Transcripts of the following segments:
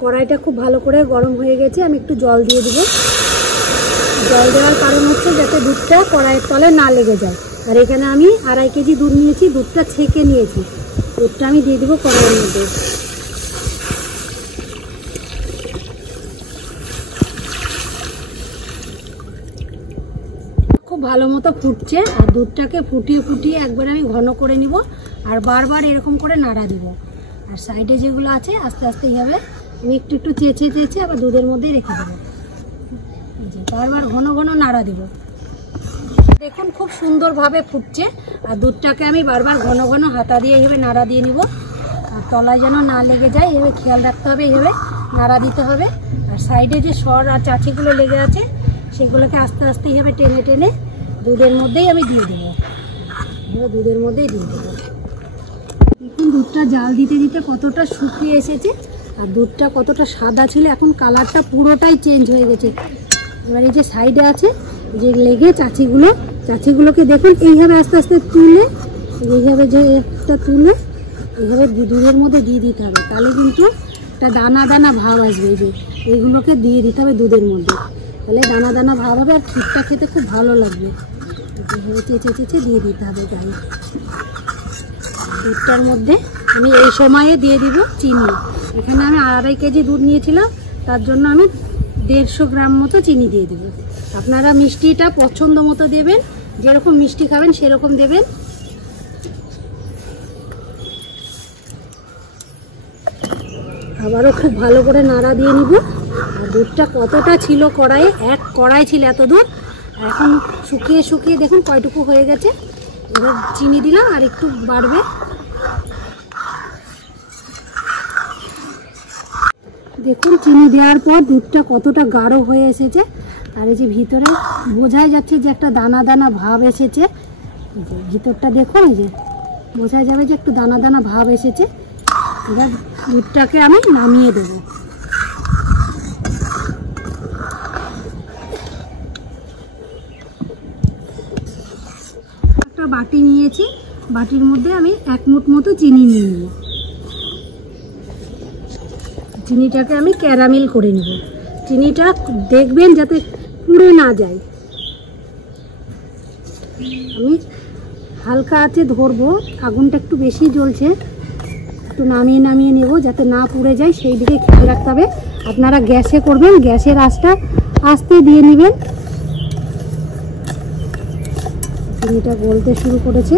কড়াইটা খুব ভালো করে গরম হয়ে গেছে, আমি একটু জল দিয়ে দেবো। জল দেওয়ার কারণ হচ্ছে যাতে দুধটা কড়াইয়ের তলে না লেগে যায়। আর এখানে আমি 2.5 কেজি দুধ নিয়েছি, দুধটা ছেঁকে নিয়েছি। দুধটা আমি দিয়ে দেবো কড়াইয়ের মধ্যে। খুব ভালো মতো ফুটছে, আর দুধটাকে ফুটিয়ে ফুটিয়ে একবার আমি ঘন করে নিব, আর বারবার এরকম করে নাড়া দিব। আর সাইডে যেগুলো আছে আস্তে আস্তে এইভাবে আমি একটু একটু চেঁচে চেঁচে আবার দুধের মধ্যেই রেখে দেবো। বারবার ঘন ঘন নাড়া দিব। দেখুন খুব সুন্দরভাবে ফুটছে, আর দুধটাকে আমি বারবার ঘন ঘন হাতা দিয়ে এইভাবে নাড়া দিয়ে নিব। আর তলায় যেন না লেগে যায় এইভাবে খেয়াল রাখতে হবে, এইভাবে নাড়া দিতে হবে। আর সাইডে যে সর আর চাচিগুলো লেগে আছে সেগুলোকে আস্তে আস্তে এইভাবে টেনে টেনে দুধের মধ্যেই আমি দিয়ে দেবো। দুধের মধ্যেই দিয়ে দেবো। দেখুন দুধটা জাল দিতে দিতে কতটা শুকিয়ে এসেছে, আর দুধটা কতটা সাদা ছিল, এখন কালারটা পুরোটাই চেঞ্জ হয়ে গেছে। এবার এই যে সাইডে আছে যে লেগে চাচিগুলোকে দেখুন এইভাবে আস্তে আস্তে তুলে, এইভাবে যে একটা তুলে এইভাবে দুধের মধ্যে দিয়ে দিতে হবে, তাহলে কিন্তু একটা দানা দানা ভাব আসবে। এই যে এইগুলোকে দিয়ে দিতে হবে দুধের মধ্যে, তাহলে দানা দানা ভাব হবে, আর ক্ষীরটা খেতে খুব ভালো লাগবে। এইভাবে চেঁচে চেঁচে দিয়ে দিতে হবে গায়ে। দুধটার মধ্যে আমি এই সময়ে দিয়ে দিব চিনি। এখানে আমি 2.5 কেজি দুধ নিয়েছিলাম, তার জন্য আমি 150 গ্রাম মতো চিনি দিয়ে দেবো। আপনারা মিষ্টিটা পছন্দ মতো দেবেন, যেরকম মিষ্টি খাবেন সেরকম দেবেন। আবারও খুব ভালো করে নাড়া দিয়ে নিব। আর দুধটা কতটা ছিল কড়াইয়ে, 1 কড়াই ছিল এত দুধ, এখন শুকিয়ে শুকিয়ে দেখুন কয়টুকু হয়ে গেছে। এবার চিনি দিলাম, আর একটু বাড়বে। দেখুন চিনি দেওয়ার পর দুধটা কতটা গাঢ় হয়ে এসেছে, আর এই যে ভিতরে বোঝাই যাচ্ছে যে একটা দানা দানা ভাব এসেছে। ভিতরটা দেখুন, এই যে বোঝা যাবে যে একটু দানা দানা ভাব এসেছে। এবার দুধটাকে আমি নামিয়ে দেব। একটা বাটি নিয়েছি, বাটির মধ্যে আমি 1 মুঠ মতো চিনি নিয়ে নেব। চিনিটাকে আমি ক্যারামেল করে নেব। চিনিটা দেখবেন যাতে পুড়ে না যায়। আমি হালকা আঁচে ধরবো, আগুনটা একটু বেশি জ্বলছে, একটু নামিয়ে নামিয়ে নেব যাতে না পুড়ে যায়, সেই দিকে খেয়াল রাখতে হবে। আপনারা গ্যাসে করবেন, গ্যাসের আঁচটা আস্তে দিয়ে নেবেন। চিনিটা গলতে শুরু করেছে,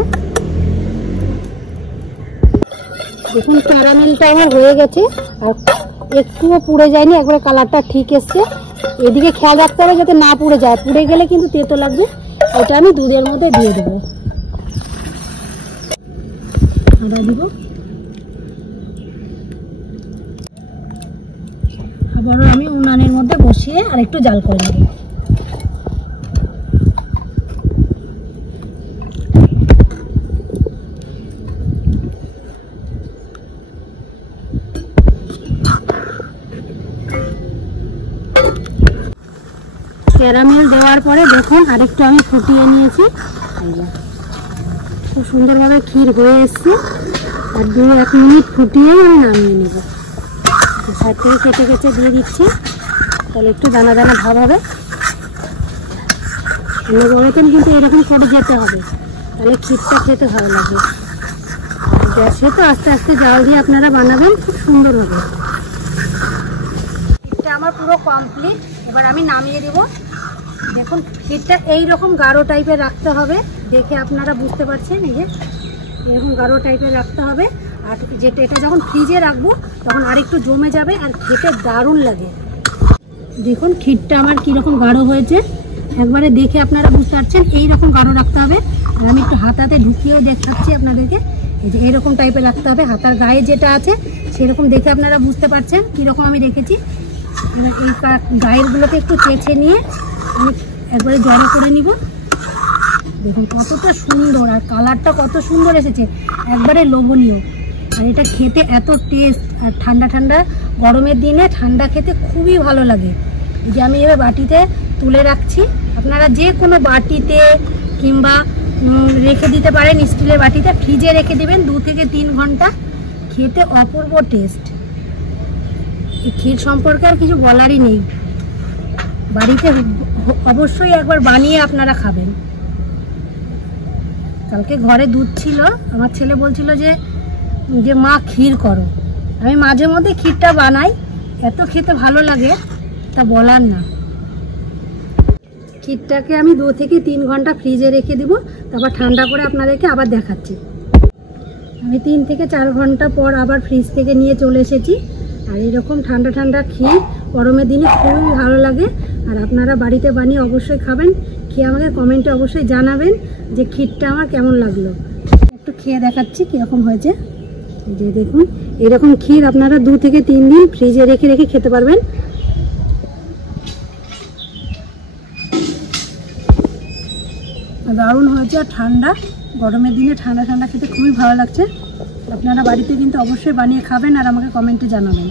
দেখুন ক্যারামেলটা আমার হয়ে গেছে, আর একটুও পুড়ে যায়নি, একবারে কালারটা ঠিক এসছে। এদিকে খেয়াল রাখতে হবে যাতে না পুড়ে যায়, পুড়ে গেলে কিন্তু তেতো লাগবে। এটা আমি দুধের মধ্যে দিয়ে দেবো, আদা দিব। আবারও আমি উনানের মধ্যে বসিয়ে আর একটু জাল করে নেব। ক্যারামেল দেওয়ার পরে দেখুন আরেকটু আমি ফুটিয়ে নিয়েছি, খুব সুন্দরভাবে ক্ষীর হয়ে এসছে। আর 2-1 মিনিট ফুটিয়ে আমি নামিয়ে নেব। সাইড থেকে কেটে কেটে দিয়ে দিচ্ছি, তাহলে একটু দানা দানা ভাব হবে। বড়তেন কিন্তু এরকম করে যেতে হবে, তাহলে ক্ষীরটা খেতে ভালো লাগে। গ্যাসে তো আস্তে আস্তে জাল দিয়ে আপনারা বানাবেন, খুব সুন্দর হবে। ক্ষীরটা আমার পুরো কমপ্লিট, এবার আমি নামিয়ে দেব। দেখুন ক্ষীরটা এইরকম গাঢ় টাইপের রাখতে হবে, দেখে আপনারা বুঝতে পারছেন। এই যে এরকম গাঢ় টাইপের রাখতে হবে, আর যেটা এটা যখন ফ্রিজে রাখবো তখন আরেকটু জমে যাবে, আর খেতে দারুণ লাগে। দেখুন ক্ষীরটা আমার কীরকম গাঢ় হয়েছে, একবারে দেখে আপনারা বুঝতে পারছেন। এইরকম গাঢ় রাখতে হবে, আর আমি একটু হাতাতে ঢুকিয়েও দেখাচ্ছি আপনাদেরকে। এই যে এরকম টাইপের রাখতে হবে, হাতার গায়ে যেটা আছে সেরকম দেখে আপনারা বুঝতে পারছেন কীরকম আমি রেখেছি। এবার এই গায়েরগুলোকে একটু চেঁচে নিয়ে আমি একবারে জড়ো করে নিব। দেখুন কতটা সুন্দর, আর কালারটা কত সুন্দর এসেছে, একবারে লোভনীয়। আর এটা খেতে এত টেস্ট, আর ঠান্ডা ঠান্ডা গরমের দিনে ঠান্ডা খেতে খুবই ভালো লাগে। এই যে আমি এবার বাটিতে তুলে রাখছি, আপনারা যে কোনো বাটিতে কিংবা রেখে দিতে পারেন, স্টিলের বাটিতে ফ্রিজে রেখে দেবেন 2 থেকে 3 ঘন্টা, খেতে অপূর্ব টেস্ট। এই ক্ষীর সম্পর্কে আর কিছু বলারই নেই। বাড়িতে অবশ্যই একবার বানিয়ে আপনারা খাবেন। কালকে ঘরে দুধ ছিল, আমার ছেলে বলছিল যে মা ক্ষীর করো। আমি মাঝে মধ্যে ক্ষীরটা বানাই, এত খেতে ভালো লাগে তা বলার না। ক্ষীরটাকে আমি 2 থেকে 3 ঘন্টা ফ্রিজে রেখে দিব, তারপর ঠান্ডা করে আপনাদেরকে আবার দেখাচ্ছি। আমি 3 থেকে 4 ঘন্টা পর আবার ফ্রিজ থেকে নিয়ে চলে এসেছি। আর এরকম ঠান্ডা ঠান্ডা ক্ষীর গরমের দিনে খুবই ভালো লাগে। আর আপনারা বাড়িতে বানিয়ে অবশ্যই খাবেন, খেয়ে আমাকে কমেন্টে অবশ্যই জানাবেন যে ক্ষীরটা আমার কেমন লাগলো। একটু খেয়ে দেখাচ্ছি কীরকম হয়েছে। যে দেখুন, এরকম ক্ষীর আপনারা 2 থেকে 3 দিন ফ্রিজে রেখে রেখে খেতে পারবেন। দারুণ হয়েছে। আর ঠান্ডা গরমের দিনে ঠান্ডা ঠান্ডা খেতে খুবই ভালো লাগছে। আপনারা বাড়িতে কিন্তু অবশ্যই বানিয়ে খাবেন আর আমাকে কমেন্টে জানাবেন।